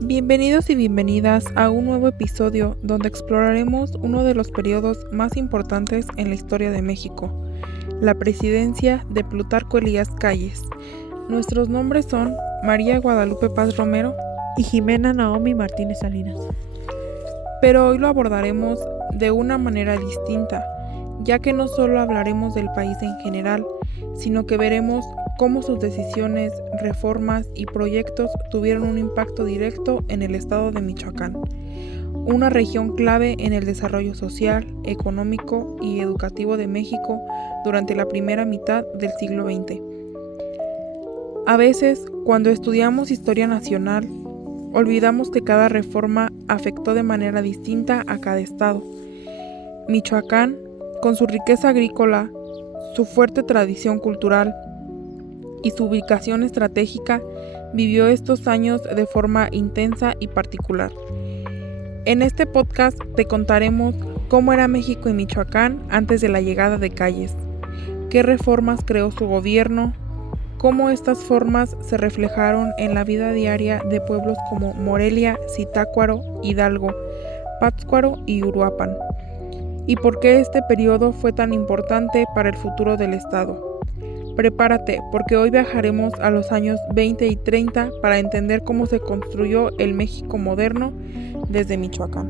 Bienvenidos y bienvenidas a un nuevo episodio donde exploraremos uno de los periodos más importantes en la historia de México, la presidencia de Plutarco Elías Calles. Nuestros nombres son María Guadalupe Paz Romero y Jimena Naomi Martínez Salinas. Pero hoy lo abordaremos de una manera distinta, ya que no solo hablaremos del país en general, sino que veremos cómo sus decisiones, reformas y proyectos tuvieron un impacto directo en el estado de Michoacán, una región clave en el desarrollo social, económico y educativo de México durante la primera mitad del siglo XX. A veces, cuando estudiamos historia nacional, olvidamos que cada reforma afectó de manera distinta a cada estado. Michoacán, con su riqueza agrícola, su fuerte tradición cultural y su ubicación estratégica, vivió estos años de forma intensa y particular. En este podcast te contaremos cómo era México y Michoacán antes de la llegada de Calles, qué reformas creó su gobierno, cómo estas formas se reflejaron en la vida diaria de pueblos como Morelia, Zitácuaro, Hidalgo, Pátzcuaro y Uruapan, y por qué este periodo fue tan importante para el futuro del estado. Prepárate, porque hoy viajaremos a los años 20 y 30 para entender cómo se construyó el México moderno desde Michoacán.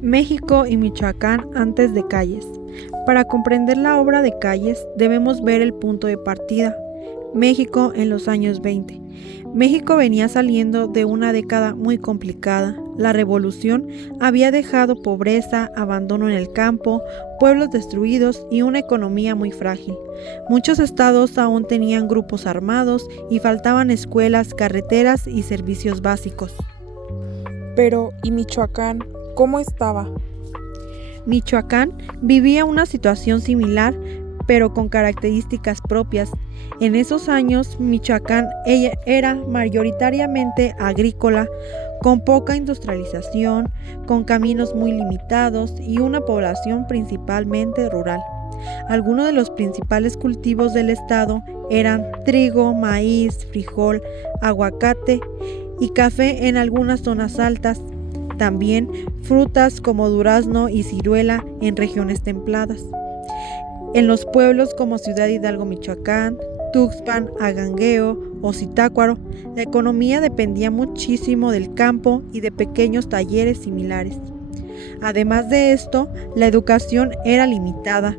México y Michoacán antes de Calles. Para comprender la obra de Calles debemos ver el punto de partida, México en los años 20. México venía saliendo de una década muy complicada. La revolución había dejado pobreza, abandono en el campo, pueblos destruidos y una economía muy frágil. Muchos estados aún tenían grupos armados y faltaban escuelas, carreteras y servicios básicos. Pero, ¿y Michoacán cómo estaba? Michoacán vivía una situación similar, pero con características propias. En esos años, Michoacán era mayoritariamente agrícola, con poca industrialización, con caminos muy limitados y una población principalmente rural. Algunos de los principales cultivos del estado eran trigo, maíz, frijol, aguacate y café en algunas zonas altas. También frutas como durazno y ciruela en regiones templadas. En los pueblos como Ciudad Hidalgo, Michoacán, Tuxpan, Agangueo o Zitácuaro, la economía dependía muchísimo del campo y de pequeños talleres similares. Además de esto, la educación era limitada.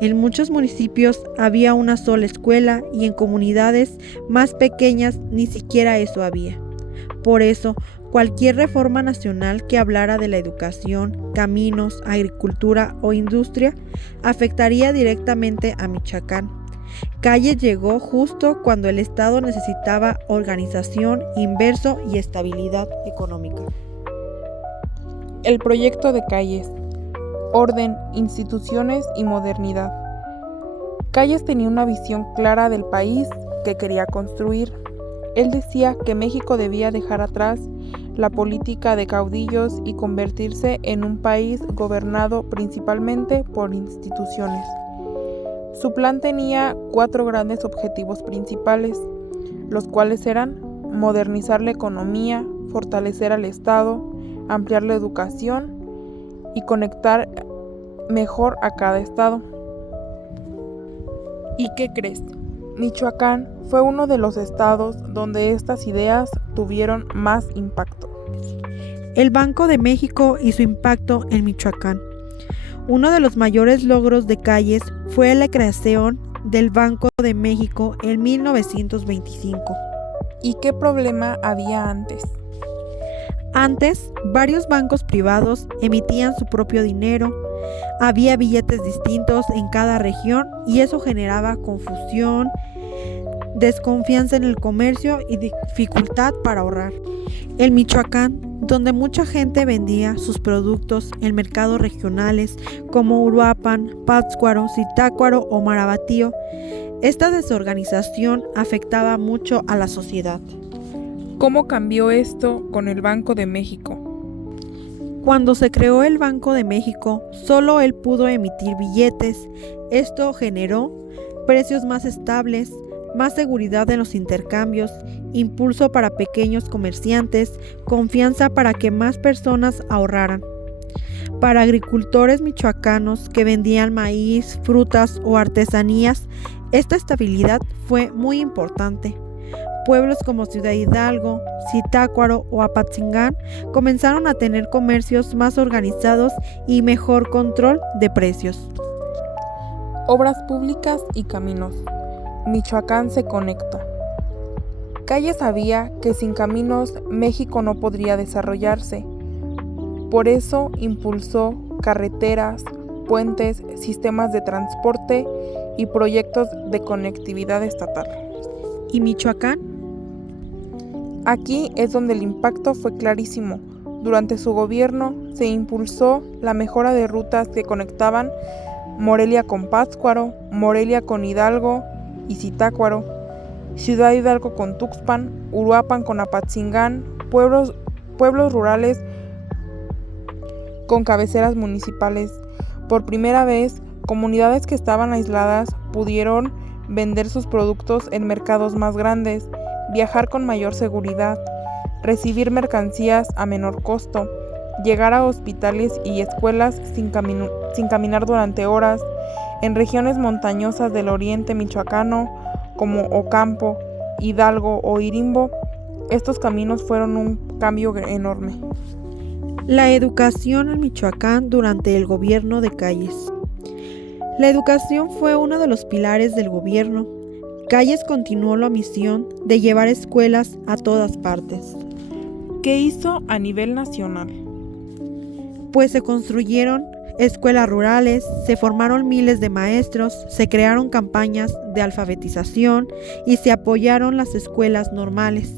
En muchos municipios había una sola escuela y en comunidades más pequeñas ni siquiera eso había. Por eso, cualquier reforma nacional que hablara de la educación, caminos, agricultura o industria afectaría directamente a Michoacán. Calles llegó justo cuando el estado necesitaba organización, inverso y estabilidad económica. El proyecto de Calles: orden, instituciones y modernidad. Calles tenía una visión clara del país que quería construir. Él decía que México debía dejar atrás la política de caudillos y convertirse en un país gobernado principalmente por instituciones. Su plan tenía 4 grandes objetivos principales, los cuales eran modernizar la economía, fortalecer al Estado, ampliar la educación y conectar mejor a cada estado. ¿Y qué crees? Michoacán fue uno de los estados donde estas ideas tuvieron más impacto. El Banco de México y su impacto en Michoacán. Uno de los mayores logros de Calles fue la creación del Banco de México en 1925. ¿Y qué problema había antes? Antes, varios bancos privados emitían su propio dinero. Había billetes distintos en cada región y eso generaba confusión, desconfianza en el comercio y dificultad para ahorrar. En Michoacán, donde mucha gente vendía sus productos en mercados regionales como Uruapan, Pátzcuaro, Zitácuaro o Marabatío, esta desorganización afectaba mucho a la sociedad. ¿Cómo cambió esto con el Banco de México? Cuando se creó el Banco de México, solo él pudo emitir billetes. Esto generó precios más estables, más seguridad en los intercambios, impulso para pequeños comerciantes, confianza para que más personas ahorraran. Para agricultores michoacanos que vendían maíz, frutas o artesanías, esta estabilidad fue muy importante. Pueblos como Ciudad Hidalgo, Zitácuaro o Apatzingán comenzaron a tener comercios más organizados y mejor control de precios. Obras públicas y caminos. Michoacán se conecta. Calle sabía que sin caminos México no podría desarrollarse. Por eso impulsó carreteras, puentes, sistemas de transporte y proyectos de conectividad estatal. ¿Y Michoacán? Aquí es donde el impacto fue clarísimo. Durante su gobierno se impulsó la mejora de rutas que conectaban Morelia con Pátzcuaro, Morelia con Hidalgo y Zitácuaro, Ciudad Hidalgo con Tuxpan, Uruapan con Apatzingán, pueblos rurales con cabeceras municipales. Por primera vez, comunidades que estaban aisladas pudieron vender sus productos en mercados más grandes, viajar con mayor seguridad, recibir mercancías a menor costo, llegar a hospitales y escuelas sin caminar durante horas. En regiones montañosas del oriente michoacano, como Ocampo, Hidalgo o Irimbo, estos caminos fueron un cambio enorme. La educación en Michoacán durante el gobierno de Calles. La educación fue uno de los pilares del gobierno. Calles continuó la misión de llevar escuelas a todas partes. ¿Qué hizo a nivel nacional? Pues se construyeron escuelas rurales, se formaron miles de maestros, se crearon campañas de alfabetización y se apoyaron las escuelas normales.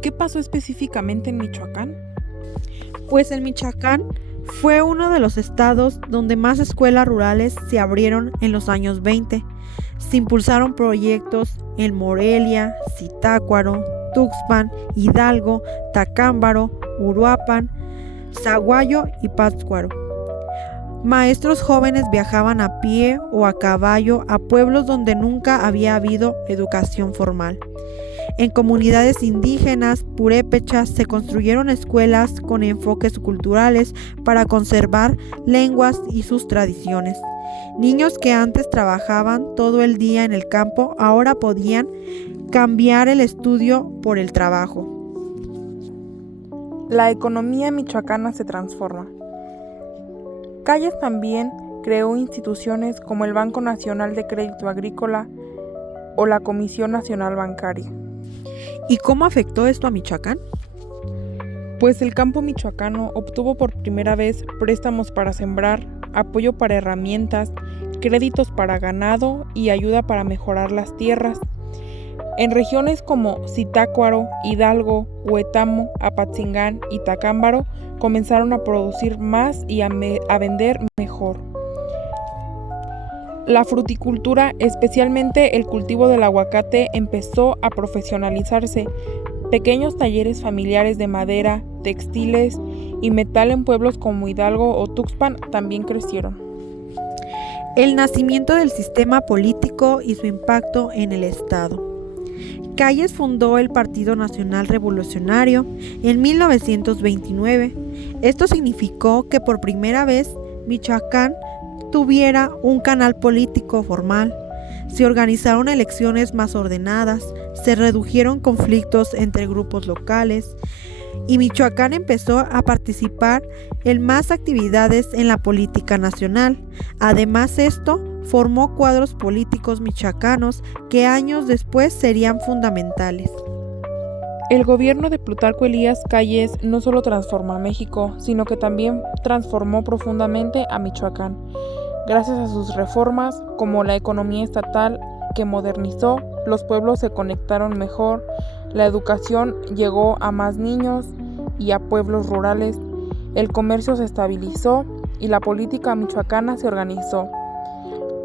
¿Qué pasó específicamente en Michoacán? Pues en Michoacán fue uno de los estados donde más escuelas rurales se abrieron en los años 20. Se impulsaron proyectos en Morelia, Zitácuaro, Tuxpan, Hidalgo, Tacámbaro, Uruapan, Zaguayo y Pátzcuaro. Maestros jóvenes viajaban a pie o a caballo a pueblos donde nunca había habido educación formal. En comunidades indígenas purépechas se construyeron escuelas con enfoques culturales para conservar lenguas y sus tradiciones. Niños que antes trabajaban todo el día en el campo ahora podían cambiar el estudio por el trabajo. La economía michoacana se transforma. Calles también creó instituciones como el Banco Nacional de Crédito Agrícola o la Comisión Nacional Bancaria. ¿Y cómo afectó esto a Michoacán? Pues el campo michoacano obtuvo por primera vez préstamos para sembrar, apoyo para herramientas, créditos para ganado y ayuda para mejorar las tierras. En regiones como Zitácuaro, Hidalgo, Huetamo, Apatzingán y Tacámbaro comenzaron a producir más y a vender mejor. La fruticultura, especialmente el cultivo del aguacate, empezó a profesionalizarse. Pequeños talleres familiares de madera, textiles y metal en pueblos como Hidalgo o Tuxpan también crecieron. El nacimiento del sistema político y su impacto en el Estado. Calles fundó el Partido Nacional Revolucionario en 1929. Esto significó que por primera vez Michoacán tuviera un canal político formal. Se organizaron elecciones más ordenadas, se redujeron conflictos entre grupos locales y Michoacán empezó a participar en más actividades en la política nacional. Además, esto formó cuadros políticos michoacanos que años después serían fundamentales. El gobierno de Plutarco Elías Calles no solo transformó a México, sino que también transformó profundamente a Michoacán. Gracias a sus reformas, como la economía estatal que modernizó, los pueblos se conectaron mejor, la educación llegó a más niños y a pueblos rurales, el comercio se estabilizó y la política michoacana se organizó.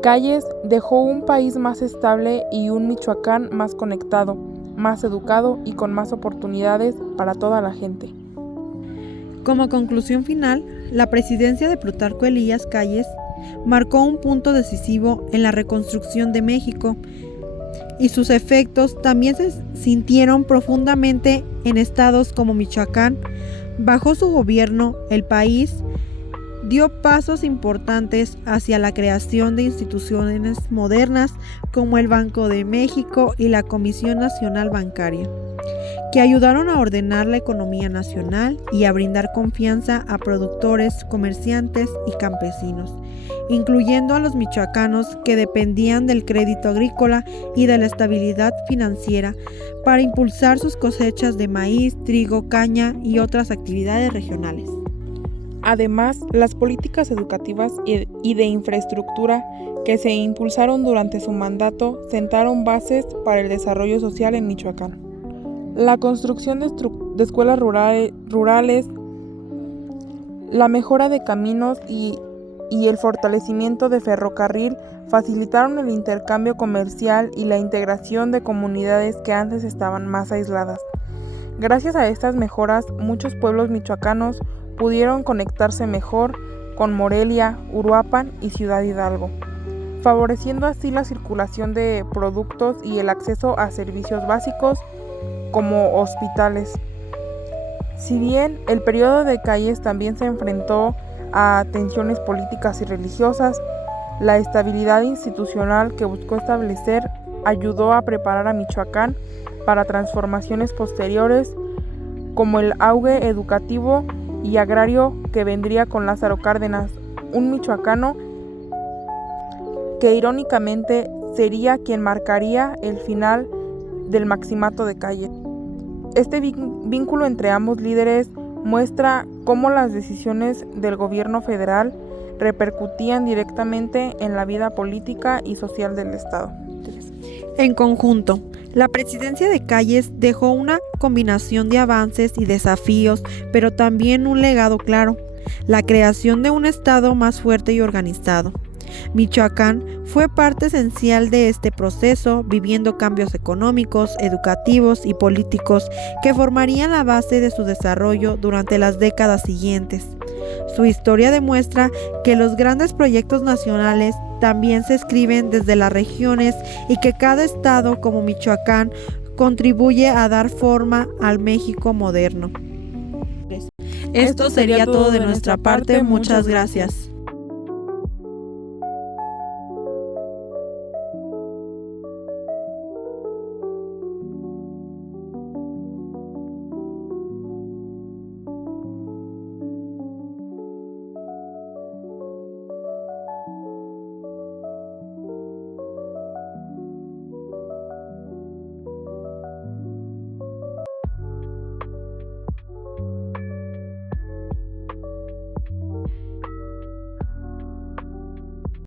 Calles dejó un país más estable y un Michoacán más conectado, más educado y con más oportunidades para toda la gente. Como conclusión final, la presidencia de Plutarco Elías Calles marcó un punto decisivo en la reconstrucción de México. y sus efectos también se sintieron profundamente en estados como Michoacán. Bajo su gobierno, el país dio pasos importantes hacia la creación de instituciones modernas como el Banco de México y la Comisión Nacional Bancaria, que ayudaron a ordenar la economía nacional y a brindar confianza a productores, comerciantes y campesinos, incluyendo a los michoacanos que dependían del crédito agrícola y de la estabilidad financiera para impulsar sus cosechas de maíz, trigo, caña y otras actividades regionales. Además, las políticas educativas y de infraestructura que se impulsaron durante su mandato sentaron bases para el desarrollo social en Michoacán. La construcción de escuelas rurales, la mejora de caminos y el fortalecimiento de ferrocarril facilitaron el intercambio comercial y la integración de comunidades que antes estaban más aisladas. Gracias a estas mejoras, muchos pueblos michoacanos pudieron conectarse mejor con Morelia, Uruapan y Ciudad Hidalgo, favoreciendo así la circulación de productos y el acceso a servicios básicos como hospitales. Si bien el periodo de Calles también se enfrentó a tensiones políticas y religiosas, la estabilidad institucional que buscó establecer ayudó a preparar a Michoacán para transformaciones posteriores como el auge educativo y agrario que vendría con Lázaro Cárdenas, un michoacano que irónicamente sería quien marcaría el final del maximato de Calles. Este vínculo entre ambos líderes muestra cómo las decisiones del gobierno federal repercutían directamente en la vida política y social del Estado. En conjunto, la presidencia de Calles dejó una combinación de avances y desafíos, pero también un legado claro: la creación de un Estado más fuerte y organizado. Michoacán fue parte esencial de este proceso, viviendo cambios económicos, educativos y políticos que formarían la base de su desarrollo durante las décadas siguientes. Su historia demuestra que los grandes proyectos nacionales también se escriben desde las regiones y que cada estado como Michoacán contribuye a dar forma al México moderno. Esto sería todo de nuestra parte. Muchas gracias.